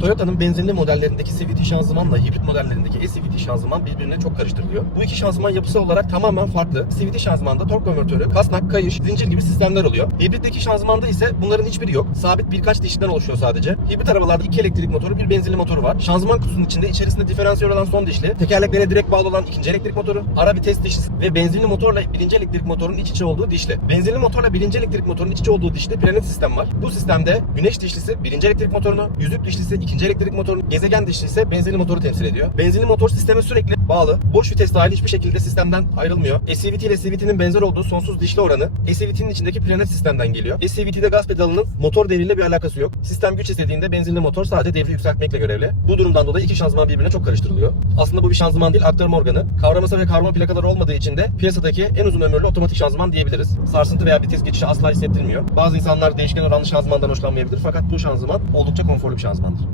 Toyota'nın benzinli modellerindeki CVT şanzımanla hibrit modellerindeki SCVT şanzıman birbirine çok karıştırılıyor. Bu iki şanzıman yapısı olarak tamamen farklı. CVT şanzımanda tork konvertörü, kasnak, kayış, zincir gibi sistemler oluyor. Hibritteki şanzımanda ise bunların hiçbiri yok. Sabit birkaç dişliden oluşuyor sadece. Hibrit arabalarda iki elektrik motoru, bir benzinli motoru var. Şanzıman kutusunun içinde içerisinde diferansiyel olan son dişli, tekerleklere direkt bağlı olan ikinci elektrik motoru, ara vites dişlisi ve benzinli motorla birinci elektrik motorun iç içe olduğu dişli. Benzinli motorla birinci elektrik motorun iç içe olduğu dişli planet sistem var. Bu sistemde güneş dişlisi birinci elektrik motorunu, yüzük dişlisi ikinci elektrik motorunu, gezegen dişlisi ise benzinli motoru temsil ediyor. Benzinli motor sisteme sürekli bağlı. Boş vites dahil hiçbir şekilde sistemden ayrılmıyor. SCVT ile CVT'nin benzer olduğu sonsuz dişli oranı SCVT'nin içindeki planet sistemden geliyor. SCVT'de gaz pedalının motor devriyle bir alakası yok. Sistem güç istediğinde benzinli motor sadece devri yükseltmekle görevli. Bu durumdan dolayı iki şanzıman birbirine çok karıştırılıyor. Aslında bu bir şanzıman değil aktarma organı. Kavraması ve kavrama plakaları olmadığı için de piyasadaki en uzun ömürlü otomatik şanzıman diyebiliriz. Sarsıntı veya vites geçişi asla hissettirmiyor. Bazı insanlar değişken oranlı şanzımandan hoşlanmayabilir fakat bu şanzıman oldukça konforlu bir şanzımandır.